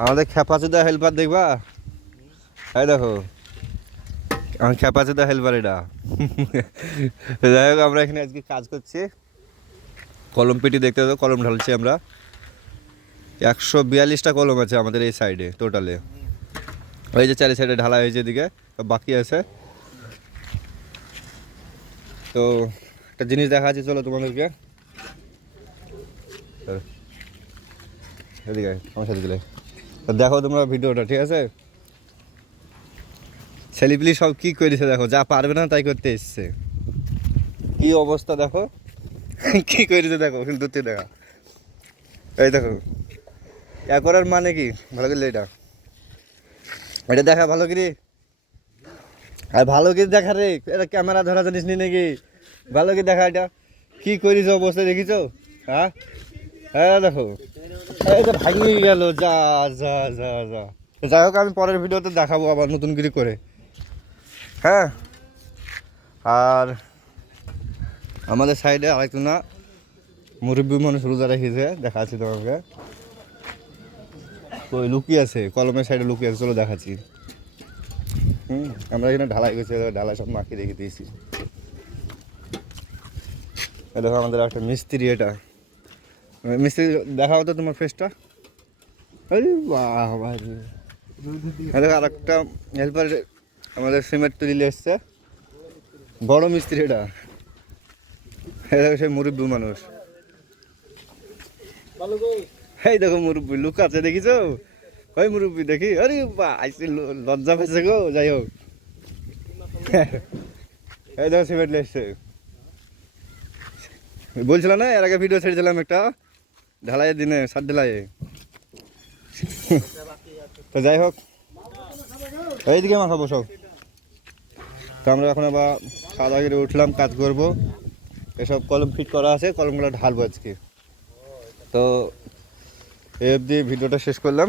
আমাদের খেপাচুদা হেল্পার দেখবা, এই দেখো আমার খেপাচুদা হেল্পার এটা। যাই হোক আমরা এখানে আজকে কাজ করছি, কলম পেটি দেখতে তো, কলম ঢালছি আমরা। 142টা কলম আছে আমাদের এই সাইডে টোটালে। ওই যে চারি সাইডে ঢালা হয়েছে, এদিকে বাকি আছে। তো একটা জিনিস দেখা আছে, চলো তোমাদেরকে, এদিকে আমার সাথে দিলে দেখো তোমরা ভিডিওটা, ঠিক আছে? ছেলেপিলি সব কি করেছে দেখো, যা পারবে না তাই করতে এসছে, কি অবস্থা দেখো। কি করেছে দেখো, কিন্তু দেখা, এই দেখো এ করার মানে কি, ভালো করে এটা, এটা দেখা ভালো করে, আর ভালো করে দেখা রে, এটা ক্যামেরা ধরা জানিস নি নাকি? ভালো করে দেখা এটা কি করিস, অবস্থা দেখিছো? হ্যাঁ হ্যাঁ দেখো, এই যে ভাঙিয়ে গেল, যা যা যা যা। যাই হোক আমি পরের ভিডিওতে দেখাবো আবার নতুন করে। হ্যাঁ, আর আমাদের সাইডে আরেকজনা মুরব্বী মানুষ রোজা রেখেছে, দেখাচ্ছি তোমাকে, ওই লুকিয়ে আছে কলমের সাইডে লুকিয়ে আছে, চলো দেখাচ্ছি। আমরা এখানে ঢালাই গেছি, ঢালাই সব মাখিয়ে রেখে দিয়েছি। দেখো আমাদের একটা মিস্ত্রি, এটা মিস্ত্রি, দেখাও তো তোমার ফেসটা। আরে বাবা, দেখো আর একটা হেল্পার আমাদের সিমেন্ট তুলে এসছে, বড় মিস্ত্রি এটা। দেখো সেই মুরব্বী মানুষ, এই দেখো মুরব্বী লুকাচ্ছে, দেখিছো? ওই মুরব্বী দেখি, আরে বা আইসি, লজ্জা পেয়েছে গো। যাই হোক, এই দেখো সিমেন্ট এসছে, বলছিলাম না এর আগে ভিডিও ছেড়েছিলাম একটা ঢালাইয়ের দিনে, সাত ঢালাইয়ে। তো যাই হোক, এইদিকে মাথা বসো। তো আমরা এখন আবার খাওয়া দাওয়া করে উঠলাম, কাজ করবো। এসব কলম ফিট করা আছে, কলমগুলো ঢালবো আজকে। তো এই অবধি ভিডিওটা শেষ করলাম।